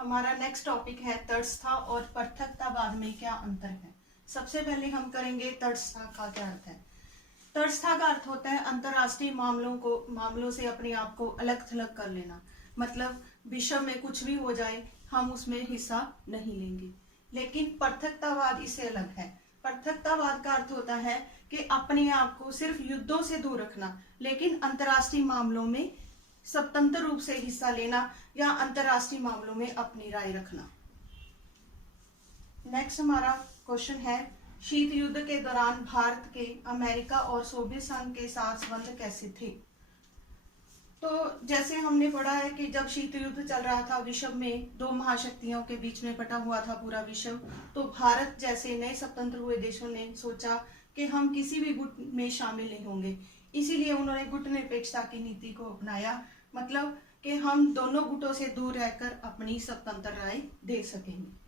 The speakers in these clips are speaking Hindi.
हमारा नेक्स्ट टॉपिक है तटस्थता और पृथकतावाद में क्या अंतर है। सबसे पहले हम करेंगे तटस्थता का क्या अर्थ है। तटस्थता का अर्थ होता है अंतर्राष्ट्रीय मामलों से अपने आप को अलग थलग कर लेना। मतलब विश्व में कुछ भी हो जाए हम उसमें हिस्सा नहीं लेंगे। लेकिन पृथकतावाद इससे अलग है। पृथकतावाद का अर्थ होता है कि अपने आप को सिर्फ युद्धों से दूर रखना, लेकिन अंतर्राष्ट्रीय मामलों में स्वतंत्र रूप से हिस्सा लेना या अंतर्राष्ट्रीय मामलों में अपनी राय रखना। नेक्स्ट हमारा क्वेश्चन है, शीत युद्ध के दौरान भारत के अमेरिका और सोवियत संघ के साथ संबंध कैसे थे। तो जैसे हमने पढ़ा है कि जब शीत युद्ध चल रहा था, विश्व में दो महाशक्तियों के बीच में बटा हुआ था पूरा विश्व, तो भारत जैसे नए स्वतंत्र हुए देशों ने सोचा कि हम किसी भी गुट में शामिल नहीं होंगे। इसीलिए उन्होंने गुट निरपेक्षता की नीति को अपनाया। मतलब कि हम दोनों गुटों से दूर रहकर अपनी स्वतंत्र राय दे सकेंगे।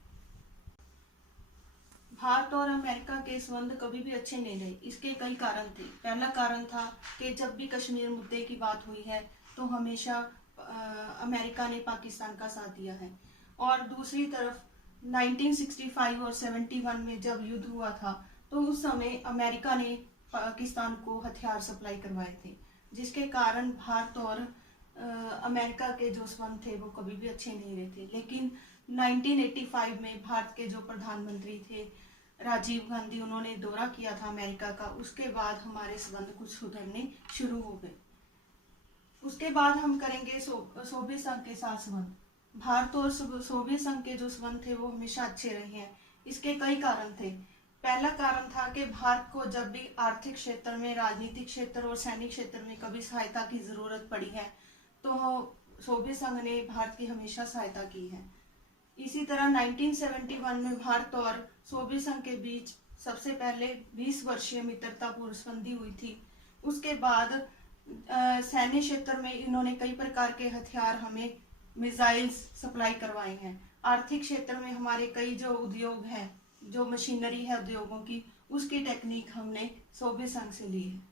भारत और अमेरिका के संबंध कभी भी अच्छे नहीं रहे। इसके कई कारण थे। पहला कारण था कि जब भी कश्मीर मुद्दे की बात हुई है तो हमेशा अमेरिका ने पाकिस्तान का साथ दिया है। और दूसरी तरफ 1965 और 71 में जब युद्ध हुआ था तो उस समय अमेरिका ने पाकिस्तान को हथियार सप्लाई करवाए थे, जिसके कारण भारत और अमेरिका के जो संबंध थे वो कभी भी अच्छे नहीं रहे थे। लेकिन 1985 में भारत के जो प्रधानमंत्री थे राजीव गांधी, उन्होंने दौरा किया था अमेरिका का। उसके बाद हमारे संबंध कुछ सुधरने शुरू हो गए। उसके बाद हम करेंगे सोवियत संघ के साथ संबंध। भारत और सोवियत संघ के जो संबंध थे वो हमेशा अच्छे रहे हैं। इसके कई कारण थे। पहला कारण था कि भारत को जब भी आर्थिक क्षेत्र में, राजनीतिक क्षेत्र और सैनिक क्षेत्र में कभी सहायता की जरूरत पड़ी है तो सोवियत संघ ने भारत की हमेशा सहायता की है। इसी तरह 1971 में भारत और सोवियत संघ के बीच सबसे पहले 20 वर्षीय मित्रतापूर्ण संधि हुई थी। उसके बाद सैन्य क्षेत्र में इन्होंने कई प्रकार के हथियार, हमें मिसाइल्स सप्लाई करवाए हैं। आर्थिक क्षेत्र में हमारे कई जो उद्योग हैं, जो मशीनरी है उद्योगों की, उसकी टेक्निक हमने सोवियत संघ से ली है।